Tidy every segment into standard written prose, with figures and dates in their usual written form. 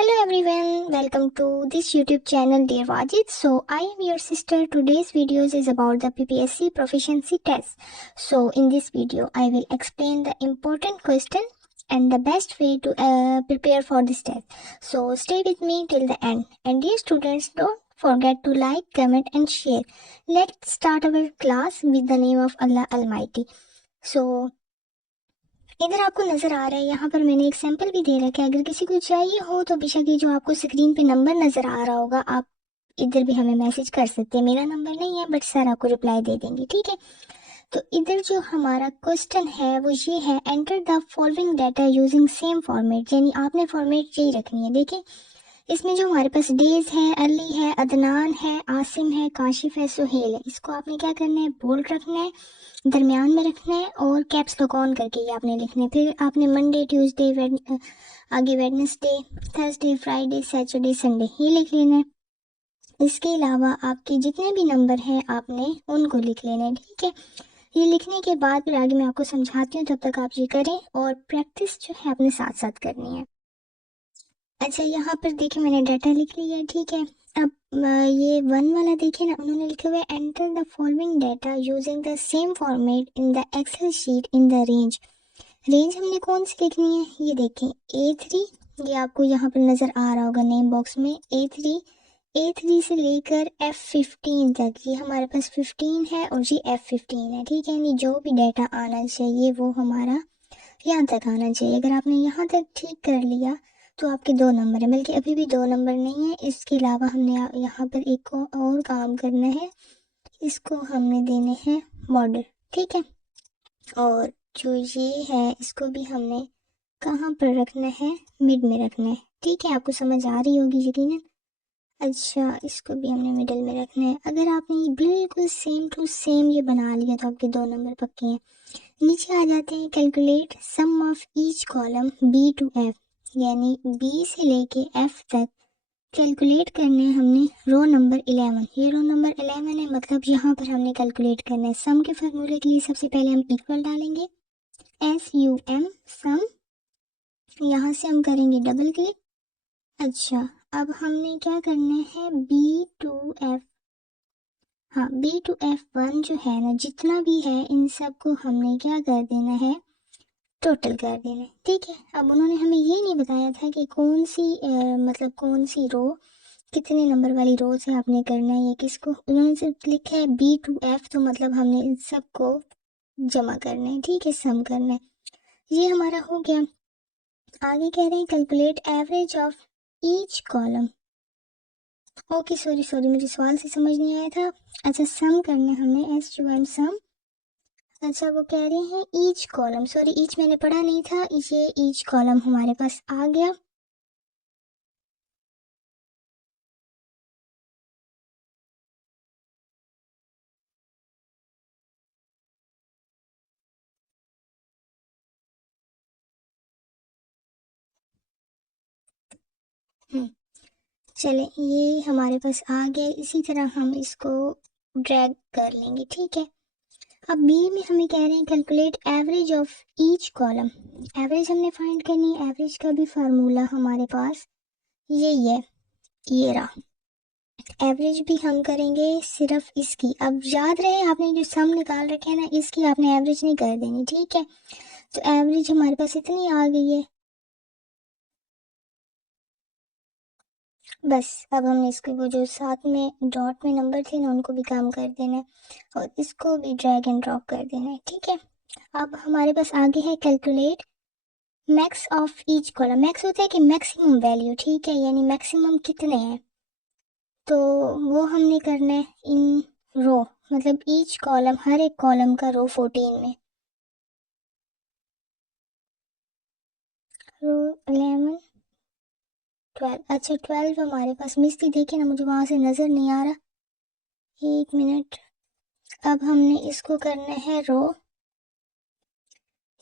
Hello everyone, welcome to this YouTube channel Dear Wajid. So I am your sister. Today's videos is about the PPSC proficiency test. So in this video I will explain the important question and the best way to prepare for this test. So stay with me till the end. And dear students, don't forget to like, comment and share. Let's start our class with the name of Allah Almighty. So इधर आपको नजर आ रहा है, यहाँ पर मैंने एक sample भी दे रखा है। अगर किसी को चाहिए हो तो बेशक ये जो आपको स्क्रीन पे नंबर नजर आ रहा होगा, आप इधर भी हमें मैसेज कर सकते हैं। मेरा नंबर नहीं है बट सर आपको रिप्लाई दे देंगे, ठीक है। तो इधर जो हमारा क्वेश्चन है वो ये है, enter the following data using same format, यानी आपने फॉर्मेट यही रखनी है। देखिए इसमें जो हमारे पास डेज है, अली है, अदनान है, आसिम है, काशिफ है, सुहेल है, इसको आपने क्या करना है, बोल्ड रखना है, दरमियान में रखना है और कैप्स लॉक ऑन करके ये आपने लिखना है। फिर आपने मंडे, ट्यूसडे, आगे Wednesday, Thursday, Friday, Saturday, Sunday ये लिख लेना है। इसके अलावा आपके जितने भी नंबर हैं आपने उनको लिख लेना है, ठीक है। ये लिखने के बाद फिर आगे मैं आपको समझाती हूँ, तब तक आप ये करें और प्रैक्टिस जो है अपने साथ साथ करनी है। अच्छा यहाँ पर देखिए मैंने डाटा लिख लिया है, ठीक है। अब ये वन वाला देखिए ना, उन्होंने लिखे हुए enter the following data using the same format in the excel sheet in the range. Range हमने कौन सी लिखनी है, ये देखें A3, ये आपको यहाँ पर नज़र आ रहा होगा नेम बॉक्स में A3 से लेकर F15 तक, ये हमारे पास 15 है और ये F15 है, ठीक है। यानी जो भी डाटा आना चाहिए वो हमारा यहाँ तक आना चाहिए। अगर आपने यहाँ तक ठीक कर लिया तो आपके 2 नंबर है, बल्कि अभी भी 2 नंबर नहीं है। इसके अलावा हमने यहाँ पर एक और काम करना है, इसको हमने देने हैं बॉर्डर, ठीक है। और जो ये है इसको भी हमने कहाँ पर रखना है, मिड में रखना है, ठीक है। आपको समझ आ रही होगी यकीनन। अच्छा इसको भी हमने मिडल में रखना है। अगर आपने ये बिल्कुल सेम टू सेम ये बना लिया तो आपके 2 नंबर पक्के हैं। नीचे आ जाते हैं, calculate sum of each column B to F, यानी B से लेके F तक कैलकुलेट करने हैं हमने रो नंबर 11। ये रो नंबर 11 है, मतलब यहाँ पर हमने कैलकुलेट करना है। सम के फार्मूले के लिए सबसे पहले हम इक्वल डालेंगे, SUM सम, यहाँ से हम करेंगे डबल क्लिक। अच्छा अब हमने क्या करना है, B to F, हाँ B to F1 जो है ना, जितना भी है इन सब को हमने क्या कर देना है, टोटल कर देना है, ठीक है। अब उन्होंने हमें ये नहीं बताया था कि कौन सी मतलब कौन सी रो, कितने नंबर वाली रो से आपने करना है, ये किसको, उन्होंने सिर्फ लिखा है B to F, तो मतलब हमने इन सबको जमा करना है, ठीक है, सम करना है। ये हमारा हो गया। आगे कह रहे हैं calculate average of each column. Okay sorry sorry, मुझे सवाल से समझ नहीं आया था। अच्छा सम करना है हमने, SUM सम। अच्छा वो कह रहे हैं ईच कॉलम, सॉरी ईच मैंने पढ़ा नहीं था, ये ईच कॉलम हमारे पास आ गया। चले ये हमारे पास आ गया। इसी तरह हम इसको ड्रैग कर लेंगे, ठीक है। अब बी में हमें कह रहे हैं calculate average of each column. Average हमने फाइंड करनी है, एवरेज का भी फार्मूला हमारे पास यही है, ये रहा। एवरेज भी हम करेंगे सिर्फ इसकी, अब याद रहे आपने जो सम निकाल रखे हैं ना, इसकी आपने एवरेज नहीं कर देनी, ठीक है। तो एवरेज हमारे पास इतनी आ गई है, बस। अब हमने इसके वो जो साथ में डॉट में नंबर थे ना उनको भी काम कर देना है और इसको भी ड्रैग एंड ड्रॉप कर देना है, ठीक है। अब हमारे पास आगे है calculate max of each column. Max होता है कि मैक्सिमम वैल्यू, ठीक है, यानी मैक्सिमम कितने हैं, तो वो हमने करना है इन रो, मतलब ईच कॉलम, हर एक कॉलम का रो 14 में, रो 11 12। अच्छा 12 हमारे पास मिस थी, देखिए ना मुझे वहाँ से नज़र नहीं आ रहा, एक मिनट। अब हमने इसको करना है रो,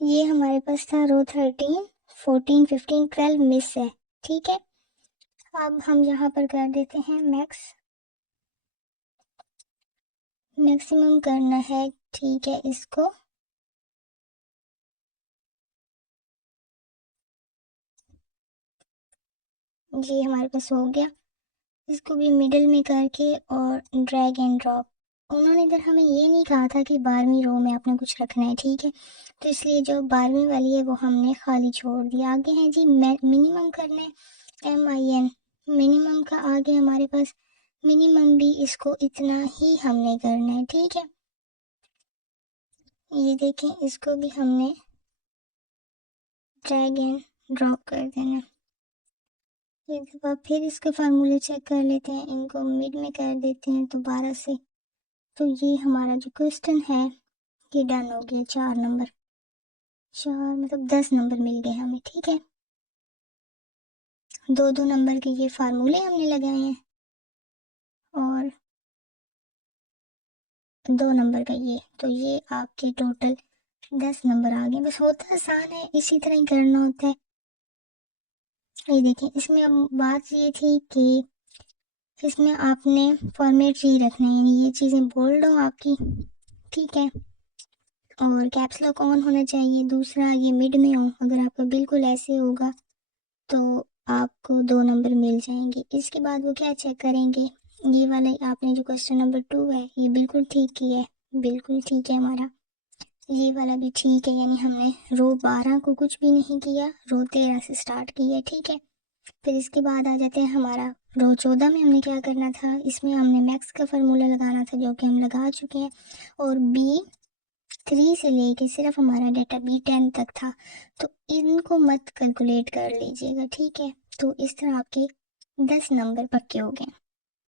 ये हमारे पास था रो 13 14 15 12 मिस है, ठीक है। अब हम यहाँ पर कर देते हैं मैक्स, मैक्सिमम करना है, ठीक है। इसको ये हमारे पास हो गया। इसको भी मिडिल में करके और ड्रैग एंड ड्रॉप। उन्होंने इधर हमें ये नहीं कहा था कि 12वीं रो में आपने कुछ रखना है, ठीक है। तो इसलिए जो 12वीं वाली है वो हमने खाली छोड़ दिया। आगे है जी मिनिमम करना है, MIN। मिनिमम का आगे हमारे पास मिनिमम भी इसको इतना ही हमने करना है, ठीक है। ये देखें, इसको भी हमने ड्रैग एंड ड्रॉप कर देना। एक दफ़ा फिर इसके फार्मूले चेक कर लेते हैं, इनको मिड में कर देते हैं तो 12 से। तो ये हमारा जो क्वेश्चन है ये डन हो गया। 4 नंबर, 4 मतलब 10 नंबर मिल गए हमें, ठीक है। 2-2 नंबर के ये फार्मूले हमने लगाए हैं और 2 नंबर का ये, तो ये आपके टोटल 10 नंबर आ गए। बस होता आसान है, इसी तरह ही करना होता है। ये देखें, इसमें अब बात ये थी कि इसमें आपने फॉर्मेट ही रखना है, यानी ये चीज़ें बोल्ड हो आपकी, ठीक है। और कैप्स लॉक ऑन होना चाहिए। दूसरा, ये मिड में हो। अगर आपका बिल्कुल ऐसे होगा तो आपको 2 नंबर मिल जाएंगे। इसके बाद वो क्या चेक करेंगे, ये वाला आपने जो क्वेश्चन नंबर 2 है ये बिल्कुल ठीक किया है, बिल्कुल ठीक है हमारा। ये वाला भी ठीक है, यानी हमने रो 12 को कुछ भी नहीं किया, रो 13 से स्टार्ट किया है, ठीक है। फिर इसके बाद आ जाते हैं हमारा रो 14 में हमने क्या करना था। इसमें हमने मैक्स का फार्मूला लगाना था जो कि हम लगा चुके हैं। और B3 से लेके सिर्फ हमारा डेटा B10 तक था, तो इनको मत कैलकुलेट कर लीजिएगा, ठीक है। तो इस तरह आपके 10 नंबर पक्के हो गए।